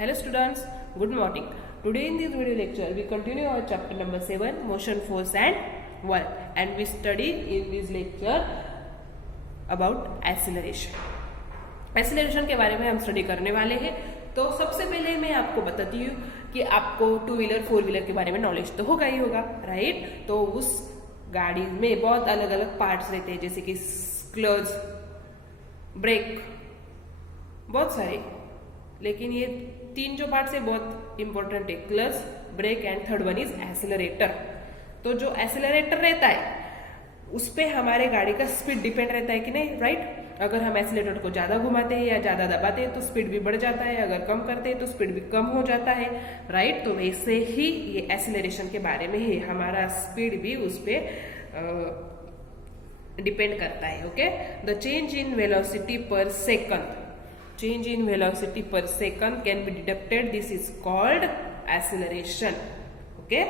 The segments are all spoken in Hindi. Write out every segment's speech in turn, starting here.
Hello students, good morning. Today in this video lecture we continue our chapter number 7 motion, force and work, and we study in this lecture about acceleration. Acceleration के बारे में हम स्टडी करने वाले हैं. तो सबसे पहले मैं आपको बताती हूँ कि आपको टू व्हीलर फोर व्हीलर के बारे में नॉलेज तो होगा ही होगा, राइट. तो उस गाड़ी में बहुत अलग अलग पार्ट्स रहते हैं, जैसे कि क्लच, ब्रेक, बहुत सारे, लेकिन ये तीन जो पार्ट्स है बहुत इंपॉर्टेंट है, clutch, brake and third one is accelerator. तो जो एक्सेलरेटर रहता है उस पे हमारे गाड़ी का स्पीड डिपेंड रहता है कि नहीं, राइट. अगर हम एक्सेलरेटर को ज्यादा घुमाते हैं या ज्यादा दबाते हैं तो स्पीड भी बढ़ जाता है, अगर कम करते हैं तो स्पीड भी कम हो जाता है, राइट. तो वैसे ही ये एक्सेलरेशन के बारे में है, हमारा स्पीड भी उस पर डिपेंड करता है. Okay. The change in velocity पर second, change in velocity per second can be detected. This is called acceleration. Okay.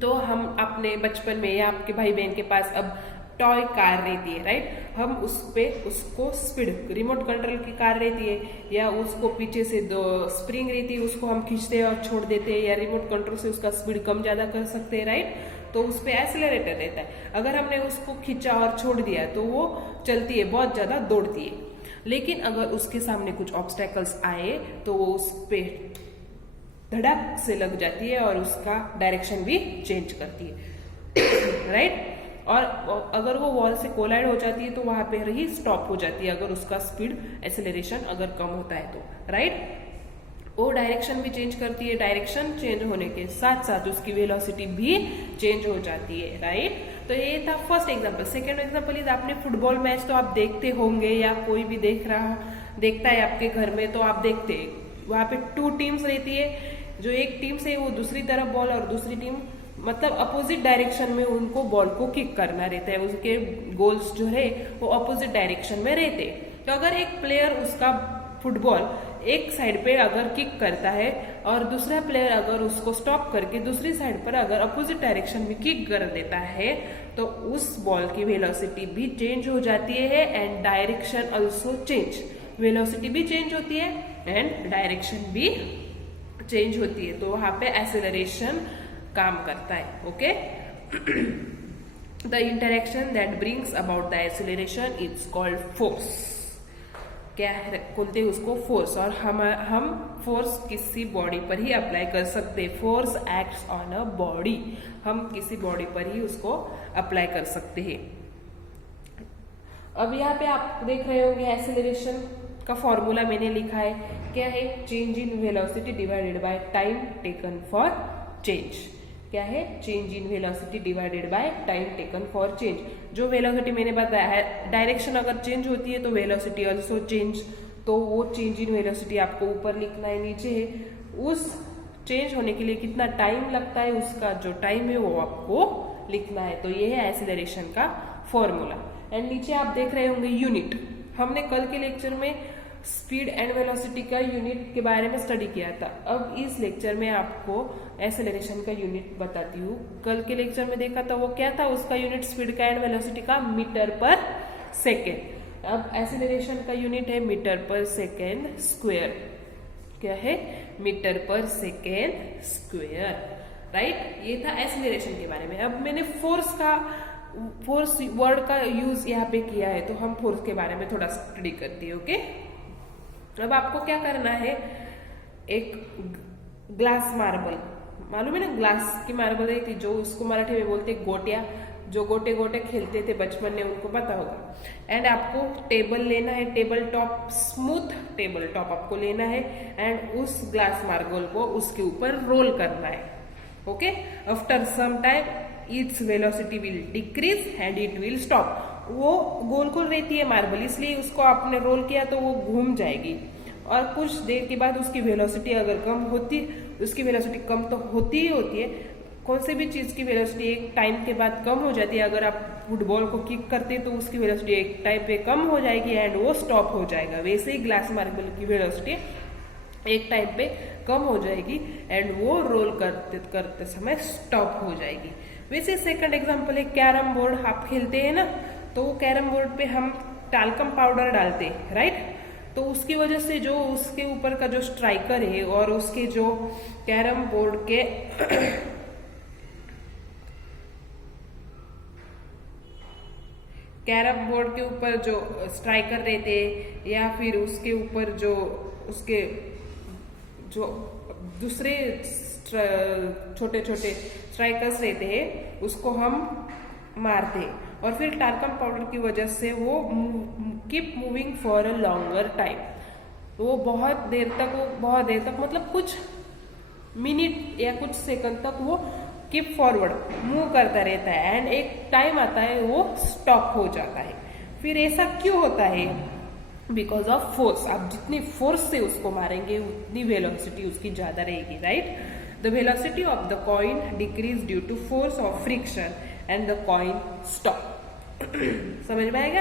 तो हम अपने बचपन में या आपके भाई बहन के पास अब टॉय कार रहती है, राइट. हम उस पे उसको स्पीड, रिमोट कंट्रोल की कार रहती है या उसको पीछे से दो स्प्रिंग रहती है, उसको हम खींचते हैं और छोड़ देते हैं, या रिमोट कंट्रोल से उसका स्पीड कम ज्यादा कर सकते हैं, राइट. तो उस पे एक्सेलरेटर रहता है. अगर हमने उसको खींचा और छोड़ दिया तो वो चलती है, बहुत ज्यादा दौड़ती है. लेकिन अगर उसके सामने कुछ ऑब्स्टेकल्स आए तो वो उस पे धड़क से लग जाती है और उसका डायरेक्शन भी चेंज करती है, राइट. और अगर वो वॉल से कोलाइड हो जाती है तो वहां पे ही स्टॉप हो जाती है, अगर उसका स्पीड एक्सेलरेशन अगर कम होता है तो, राइट. वो डायरेक्शन भी चेंज करती है, डायरेक्शन चेंज होने के साथ साथ उसकी वेलोसिटी भी चेंज हो जाती है, राइट. तो ये था first example. Second example is, आपने फुटबॉल मैच तो आप देखते होंगे या कोई भी देखता है आपके घर में, तो आप देखते हैं वहां पे टू टीम्स रहती है. जो एक टीम से वो दूसरी तरफ बॉल और दूसरी टीम मतलब अपोजिट डायरेक्शन में उनको बॉल को किक करना रहता है, उसके गोल्स जो है वो अपोजिट डायरेक्शन में रहते हैं. तो अगर एक प्लेयर उसका फुटबॉल एक साइड पे अगर किक करता है और दूसरा प्लेयर अगर उसको स्टॉप करके दूसरी साइड पर अगर अपोजिट डायरेक्शन में किक कर देता है तो उस बॉल की वेलोसिटी भी चेंज हो जाती है and direction also change. Velocity भी चेंज होती है एंड डायरेक्शन भी चेंज होती है. तो वहां पे एक्सेलरेशन काम करता है. Okay. The interaction that brings about the acceleration is called force. क्या बोलते हैं उसको? फोर्स. और हम फोर्स किसी बॉडी पर ही अप्लाई कर सकते हैं. Force acts on a body. हम किसी बॉडी पर ही उसको अप्लाई कर सकते हैं. अब यहाँ पे आप देख रहे होंगे एक्सेलरेशन का फॉर्मूला मैंने लिखा है. क्या है? Change in velocity divided by time taken for change. क्या है? Change in velocity divided by time taken for change. जो वेलोसिटी मैंने बताया है, डायरेक्शन अगर चेंज होती है तो वेलोसिटी ऑल्सो चेंज. तो वो चेंज इन वेलोसिटी आपको ऊपर लिखना है, नीचे है. उस चेंज होने के लिए कितना टाइम लगता है, उसका जो टाइम है वो आपको लिखना है. तो ये है एक्सेलरेशन का फॉर्मूला. एंड नीचे आप देख रहे होंगे यूनिट. हमने कल के लेक्चर में स्पीड एंड वेलोसिटी का यूनिट के बारे में स्टडी किया था. अब इस लेक्चर में आपको एक्सेलरेशन का यूनिट बताती हूँ. कल के लेक्चर में देखा था वो क्या था, उसका यूनिट स्पीड का एंड वेलोसिटी का मीटर पर सेकेंड. अब एक्सेलरेशन का यूनिट है मीटर पर सेकेंड स्क्वायर. क्या है? मीटर पर सेकेंड स्क्वायर, राइट. ये था एक्सेलरेशन के बारे में. अब मैंने फोर्स वर्ड का यूज यहाँ पे किया है, तो हम फोर्स के बारे में थोड़ा स्टडी करते हैं. ओके. अब आपको क्या करना है, एक ग्लास मार्बल, मालूम है ना, ग्लास की मार्बल रहती जो उसको मराठी में बोलते गोटिया. जो गोटे गोटे खेलते थे बचपन में उनको पता होगा. एंड आपको टेबल लेना है, table top, smooth table top आपको लेना है एंड उस ग्लास मार्बल को उसके ऊपर रोल करना है. Okay. After some time its velocity will decrease and it will stop. वो गोल गोल रहती है मार्बल, इसलिए उसको आपने रोल किया तो वो घूम जाएगी. और कुछ देर के बाद उसकी वेलोसिटी अगर कम होती, उसकी वेलोसिटी कम तो होती ही होती है. कौन सी भी चीज की वेलोसिटी एक टाइम के बाद कम हो जाती है. अगर आप फुटबॉल को किक करते तो उसकी वेलोसिटी एक टाइम पे कम हो जाएगी एंड वो स्टॉप हो जाएगा. वैसे ही ग्लास मार्बल की वेलोसिटी एक टाइम पे कम हो जाएगी एंड वो रोल करते करते समय स्टॉप हो जाएगी. वैसे सेकंड एग्जांपल है कैरम बोर्ड. आप खेलते हैं ना, तो कैरम बोर्ड पे हम टाल्कम पाउडर डालते हैं, राइट. तो उसकी वजह से जो उसके ऊपर का जो स्ट्राइकर है और उसके जो कैरम बोर्ड के कैरम बोर्ड के ऊपर जो स्ट्राइकर रहते हैं या फिर उसके ऊपर जो उसके जो दूसरे छोटे छोटे स्ट्राइकर्स रहते हैं उसको हम मारते हैं, और फिर टाल्कम पाउडर की वजह से वो keep moving for a longer time, वो बहुत देर तक मतलब कुछ मिनट या कुछ सेकंड तक वो कीप फॉरवर्ड मूव करता रहता है, एंड एक टाइम आता है वो स्टॉप हो जाता है। फिर ऐसा क्यों होता है? Because of force. आप जितनी फोर्स से उसको मारेंगे उतनी वेलोसिटी उसकी ज्यादा रहेगी, right? The velocity of the coin decrease due to force of friction and the coin stop. समझ में आएगा?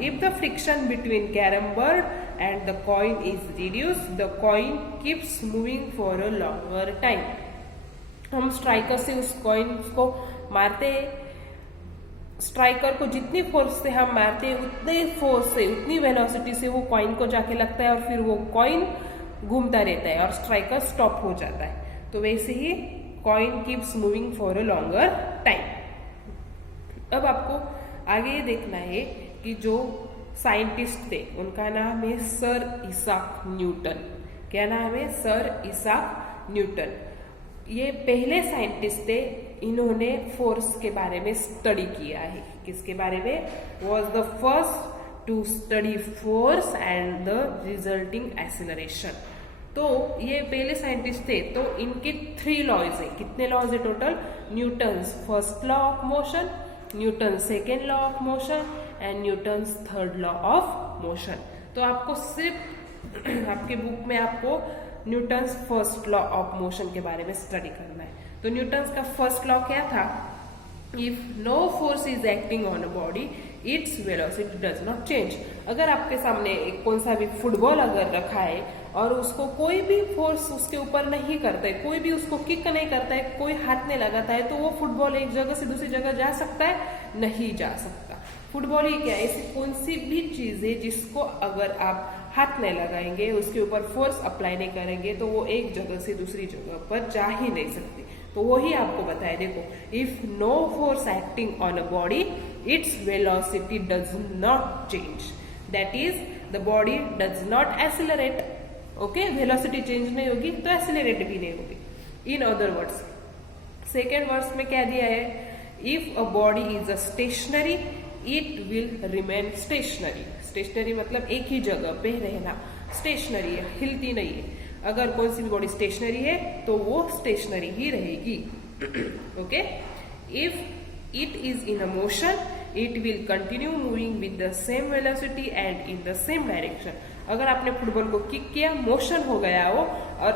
If the friction between carrom board and the coin is reduce the coin keeps moving for a longer time. हम स्ट्राइकर से उस कॉइन को मारते हैं, स्ट्राइकर को जितनी फोर्स से हम मारते हैं उतने फोर्स से उतनी वेलोसिटी से वो कॉइन को जाके लगता है, और फिर वो कॉइन घूमता रहता है और स्ट्राइकर स्टॉप हो जाता है। तो वैसे ही coin keeps moving for a longer time. अब आपको आगे ये देखना है कि जो साइंटिस्ट थे उनका नाम है सर इसाक न्यूटन। क्या नाम है? Sir Isaac Newton. ये पहले साइंटिस्ट थे, इन्होंने फोर्स के बारे में स्टडी किया है। किसके बारे में? Was the first to study force and the resulting acceleration. तो ये पहले साइंटिस्ट थे, तो इनके 3 लॉज है। कितने लॉज है total? Newton's first law of motion, Newton second law of motion and Newton's third law of motion. तो आपको सिर्फ आपके बुक में आपको Newton's first law of motion के बारे में स्टडी करना है। तो न्यूटन्स का फर्स्ट लॉ क्या था? If no force is acting on a body its velocity does not change. अगर आपके सामने एक कौन सा भी फुटबॉल अगर रखा है और उसको कोई भी फोर्स उसके ऊपर नहीं करता है, कोई भी उसको किक नहीं करता है, कोई हाथ नहीं लगाता है, तो वो फुटबॉल एक जगह से दूसरी जगह जा सकता है? नहीं जा सकता। फुटबॉल ही क्या है? ऐसी कौन सी भी चीज है जिसको अगर आप हाथ नहीं लगाएंगे, उसके ऊपर फोर्स अप्लाई नहीं करेंगे, तो वो एक जगह से दूसरी जगह पर जा ही नहीं सकती। तो वही आपको बताया, देखो, if no force acting on a body its velocity does not change, that is the body does not accelerate. Okay, velocity change नहीं होगी तो एक्सिलरेट भी नहीं होगी। In other words, second words में क्या दिया है? If a body is a stationary it will remain stationary. Stationary मतलब एक ही जगह पे रहना, स्टेशनरी है, हिलती नहीं है। अगर कौन सी भी बॉडी स्टेशनरी है तो वो स्टेशनरी ही रहेगी। Okay, if it is in a motion it will continue moving with the same velocity and in the same direction. अगर आपने फुटबॉल को किक किया, मोशन हो गया वो, और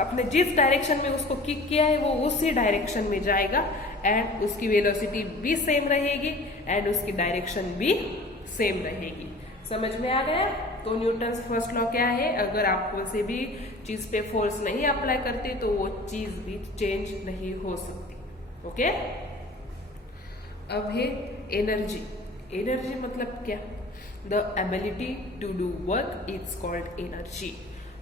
आपने जिस डायरेक्शन में उसको किक किया है वो उसी डायरेक्शन में जाएगा, एंड उसकी वेलोसिटी भी सेम रहेगी एंड उसकी डायरेक्शन भी सेम रहेगी। समझ में आ गया? तो न्यूटन्स फर्स्ट लॉ क्या है? अगर आप कोई से भी चीज पे फोर्स नहीं अप्लाई करते तो वो चीज भी चेंज नहीं हो सकती। ओके, अब है एनर्जी। एनर्जी मतलब क्या? The ability to do work is called energy.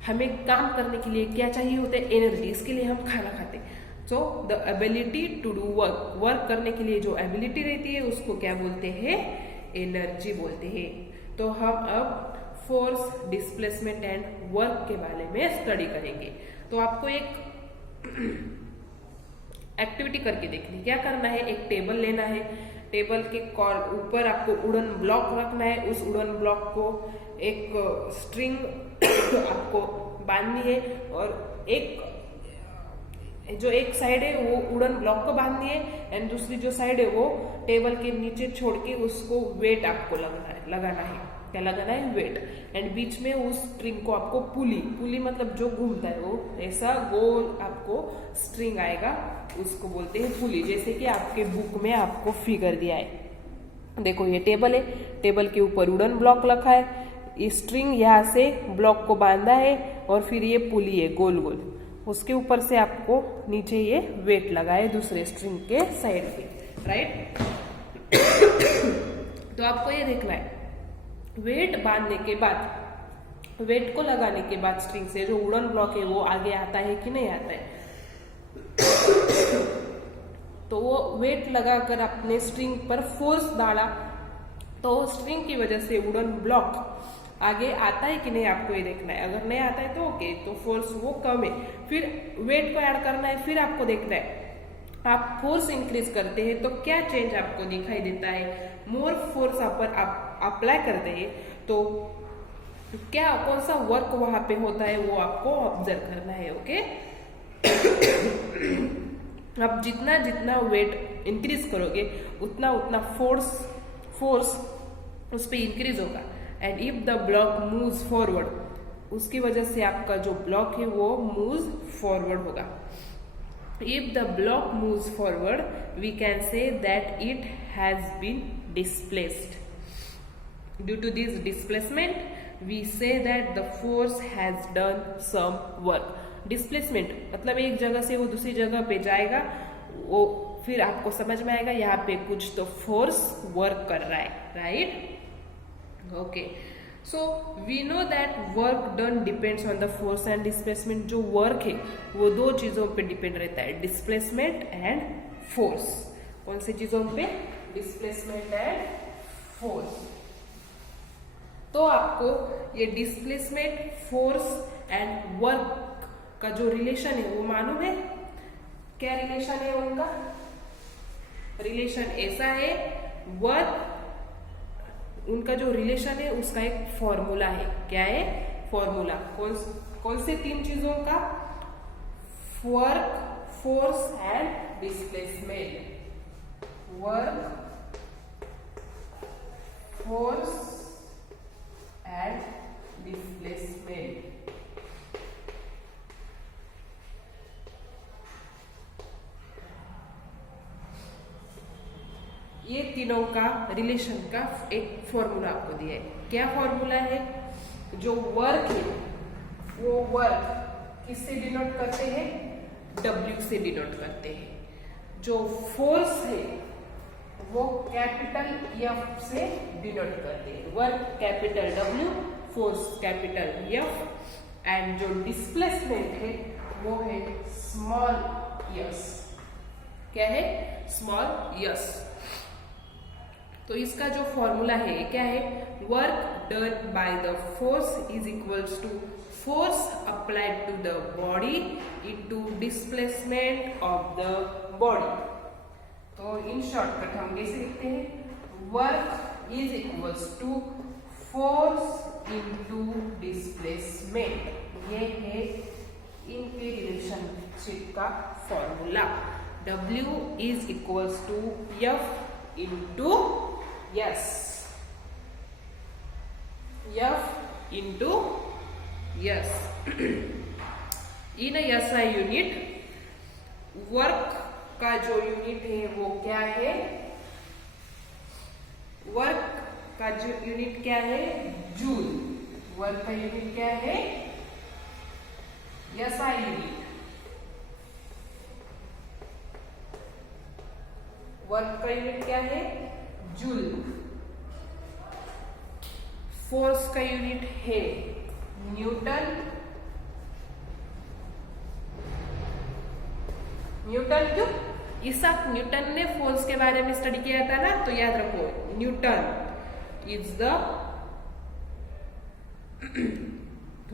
हमें काम करने के लिए क्या चाहिए होता है? एनर्जी। इसके लिए हम खाना खाते हैं। So the ability to do work, work करने के लिए जो एबिलिटी रहती है उसको क्या बोलते हैं? एनर्जी बोलते हैं। तो हम अब फोर्स, डिस्प्लेसमेंट एंड वर्क के बारे में स्टडी करेंगे। तो आपको एक एक्टिविटी करके देखनी। क्या करना है? एक टेबल लेना है, टेबल के ऊपर आपको वुडन ब्लॉक रखना है, उस वुडन ब्लॉक को एक स्ट्रिंग आपको बांधनी है, और एक जो एक साइड है वो वुडन ब्लॉक को बांधनी है, एंड दूसरी जो साइड है वो टेबल के नीचे छोड़ के उसको वेट आपको लगाना है। क्या लगाना है? वेट। एंड बीच में उस स्ट्रिंग को आपको पुली मतलब जो घूमता है वो ऐसा गोल आपको स्ट्रिंग आएगा, उसको बोलते हैं पुली। जैसे कि आपके बुक में आपको फिगर दिया है। देखो, ये टेबल है, टेबल के ऊपर वुडन ब्लॉक रखा है, ये स्ट्रिंग यहाँ से ब्लॉक को बांधा है, और फिर ये पुली है गोल गोल, उसके ऊपर से आपको नीचे ये वेट लगा है दूसरे स्ट्रिंग के साइड पे, राइट? तो आपको ये देखना है, वेट बांधने के बाद वेट को लगाने के बाद स्ट्रिंग से जो वुडन ब्लॉक है वो आगे आता है कि नहीं आता है। तो वो वेट लगाकर अपने स्ट्रिंग पर फोर्स डाला, तो स्ट्रिंग की वजह से वुडन ब्लॉक आगे आता है कि नहीं, आपको ये देखना है। अगर नहीं आता है तो ओके, तो फोर्स वो कम है। फिर वेट को ऐड करना है, फिर आपको देखना है आप फोर्स इंक्रीज करते हैं तो क्या चेंज आपको दिखाई देता है। मोर फोर्स आप अप्लाई करते हैं तो क्या कौन सा वर्क वहां पे होता है वो आपको ऑब्जर्व करना है। ओके, अब जितना जितना वेट इंक्रीज करोगे उतना उतना फोर्स उस पर इंक्रीज होगा। And if the block moves forward, उसकी वजह से आपका जो ब्लॉक है वो मूव्स फॉरवर्ड होगा। If the block moves forward we can say that it has been displaced. Due to this displacement we say that the force has done some work. Displacement मतलब एक जगह से वो दूसरी जगह पे जाएगा, वो फिर आपको समझ में आएगा यहाँ पे कुछ तो फोर्स वर्क कर रहा है, right. Okay, so we know that work done depends on the force and displacement. जो वर्क है वो दो चीजों पे डिपेंड रहता है, डिस्प्लेसमेंट एंड फोर्स। कौन सी चीजों पे? Displacement and force. तो आपको ये डिस्प्लेसमेंट, फोर्स एंड वर्क का जो रिलेशन है वो मालूम है? क्या रिलेशन है उनका? रिलेशन ऐसा है, वर्क उनका जो रिलेशन है उसका एक फॉर्मूला है। क्या है फॉर्मूला? कौन से तीन चीजों का? Work, force and displacement. Work, force and displacement. ये तीनों का रिलेशन का एक फॉर्मूला आपको दिया है। क्या फॉर्मूला है? जो वर्क है वो वर्क किससे डिनोट करते हैं? W से डिनोट करते हैं। जो फोर्स है वो कैपिटल F से डिनोट करते हैं। Work capital W, force capital F, and जो डिस्प्लेसमेंट है वो है स्मॉल s। क्या है? Small s। तो इसका जो फॉर्मूला है क्या है? Work done by the force is equals to force applied to the body into displacement of the body. तो इन शॉर्टकट हम कैसे लिखते हैं? Work is equals to force into displacement. ये है इनके रिलेशनशिप का formula. W is equals to F into S, F into S। In SI unit, work का जो यूनिट है वो क्या है? वर्क का जो यूनिट क्या है? जूल। वर्क का यूनिट क्या है? SI unit. वर्क का यूनिट क्या है? जूल। फोर्स का यूनिट है न्यूटन। न्यूटन क्यों? इसाक न्यूटन ने फोर्स के बारे में स्टडी किया था ना, तो याद रखो Newton is the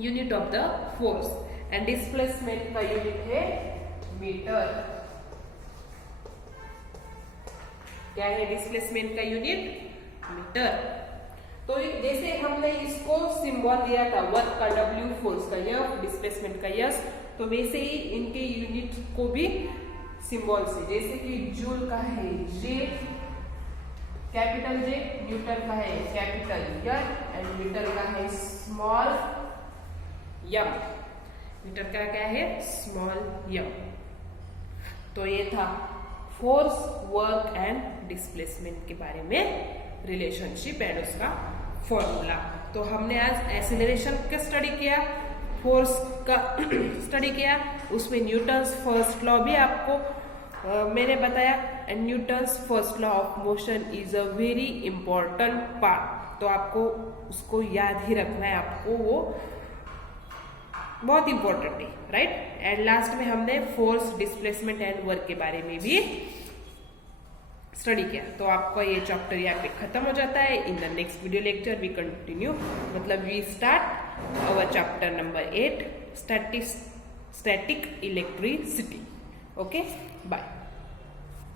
unit of the force. And displacement का यूनिट है मीटर। क्या है डिस्प्लेसमेंट का यूनिट? मीटर। तो जैसे हमने इसको सिंबल दिया था, वर्क का W, फोर्स का F, डिस्प्लेसमेंट का S, तो वैसे ही इनके यूनिट को भी सिंबल से, जैसे कि जूल का है J, कैपिटल J, न्यूटन का है कैपिटल N, एंड मीटर का है स्मॉल m। मीटर का क्या है? Small m। तो ये था फोर्स, वर्क एंड डिस्प्लेसमेंट के बारे में रिलेशनशिप एंड उसका फॉर्मूला। तो हमने आज एक्सेलरेशन का स्टडी किया, फोर्स का स्टडी किया, उसमें न्यूटन्स फर्स्ट लॉ भी आपको मैंने बताया। And Newton's first law of motion is a very important part, तो आपको उसको याद ही रखना है, आपको वो बहुत इंपॉर्टेंट है, राइट। एंड लास्ट में हमने फोर्स, डिस्प्लेसमेंट एंड वर्क के बारे में भी स्टडी किया। तो आपका ये चैप्टर यहाँ पे खत्म हो जाता है। In the next video lecture we continue, मतलब we start our chapter number 8, static electricity. Okay, bye.